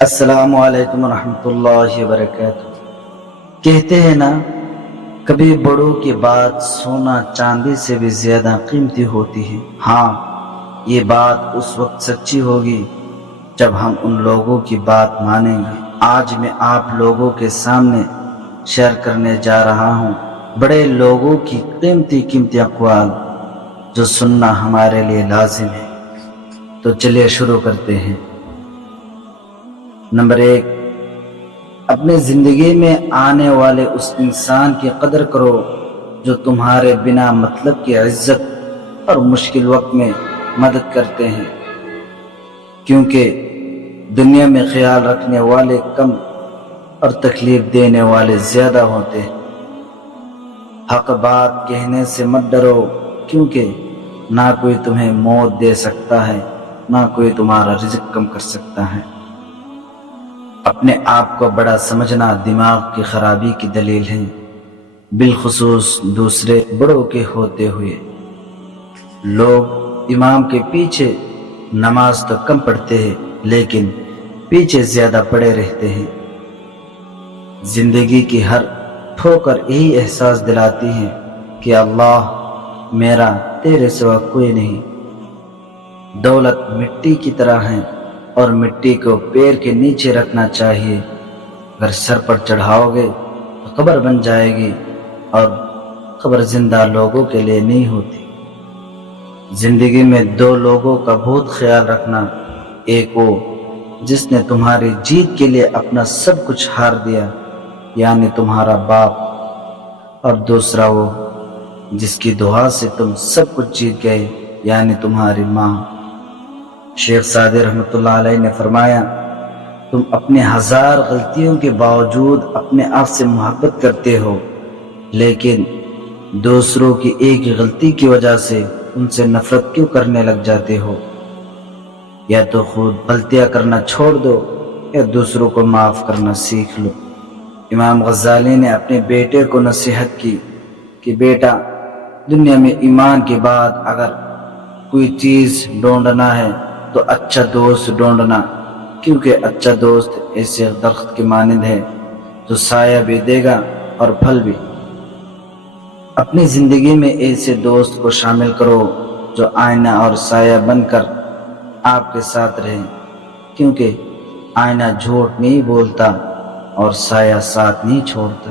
السلام علیکم ورحمۃ اللہ وبرکاتہ۔ کہتے ہیں نا، کبھی بڑوں کی بات سونا چاندی سے بھی زیادہ قیمتی ہوتی ہے۔ ہاں، یہ بات اس وقت سچی ہوگی جب ہم ان لوگوں کی بات مانیں گے۔ آج میں آپ لوگوں کے سامنے شیئر کرنے جا رہا ہوں بڑے لوگوں کی قیمتی اقوال جو سننا ہمارے لیے لازم ہے۔ تو چلیے شروع کرتے ہیں۔ نمبر 1، اپنے زندگی میں آنے والے اس انسان کی قدر کرو جو تمہارے بنا مطلب کی عزت اور مشکل وقت میں مدد کرتے ہیں، کیونکہ دنیا میں خیال رکھنے والے کم اور تکلیف دینے والے زیادہ ہوتے ہیں۔ حق بات کہنے سے مت ڈرو، کیونکہ نہ کوئی تمہیں موت دے سکتا ہے، نہ کوئی تمہارا رزق کم کر سکتا ہے۔ اپنے آپ کو بڑا سمجھنا دماغ کی خرابی کی دلیل ہے، بالخصوص دوسرے بڑوں کے ہوتے ہوئے۔ لوگ امام کے پیچھے نماز تو کم پڑھتے ہیں، لیکن پیچھے زیادہ پڑے رہتے ہیں۔ زندگی کی ہر ٹھوکر یہی احساس دلاتی ہے کہ اللہ میرا تیرے سوا کوئی نہیں۔ دولت مٹی کی طرح ہے اور مٹی کو پیر کے نیچے رکھنا چاہیے۔ اگر سر پر چڑھاؤ گے تو قبر بن جائے گی، اور قبر زندہ لوگوں کے لیے نہیں ہوتی۔ زندگی میں دو لوگوں کا بہت خیال رکھنا، ایک وہ جس نے تمہاری جیت کے لیے اپنا سب کچھ ہار دیا، یعنی تمہارا باپ، اور دوسرا وہ جس کی دعا سے تم سب کچھ جیت گئے، یعنی تمہاری ماں۔ شیخ سعدی رحمۃ اللہ علیہ نے فرمایا، تم اپنے 1000 غلطیوں کے باوجود اپنے آپ سے محبت کرتے ہو، لیکن دوسروں کی ایک غلطی کی وجہ سے ان سے نفرت کیوں کرنے لگ جاتے ہو؟ یا تو خود غلطیاں کرنا چھوڑ دو، یا دوسروں کو معاف کرنا سیکھ لو۔ امام غزالی نے اپنے بیٹے کو نصیحت کی کہ بیٹا، دنیا میں ایمان کے بعد اگر کوئی چیز ڈھونڈنا ہے تو اچھا دوست ڈھونڈنا، کیونکہ اچھا دوست ایسے درخت کے مانند ہے جو سایہ بھی دے گا اور پھل بھی۔ اپنی زندگی میں ایسے دوست کو شامل کرو جو آئینہ اور سایہ بن کر آپ کے ساتھ رہے، کیونکہ آئینہ جھوٹ نہیں بولتا اور سایہ ساتھ نہیں چھوڑتا۔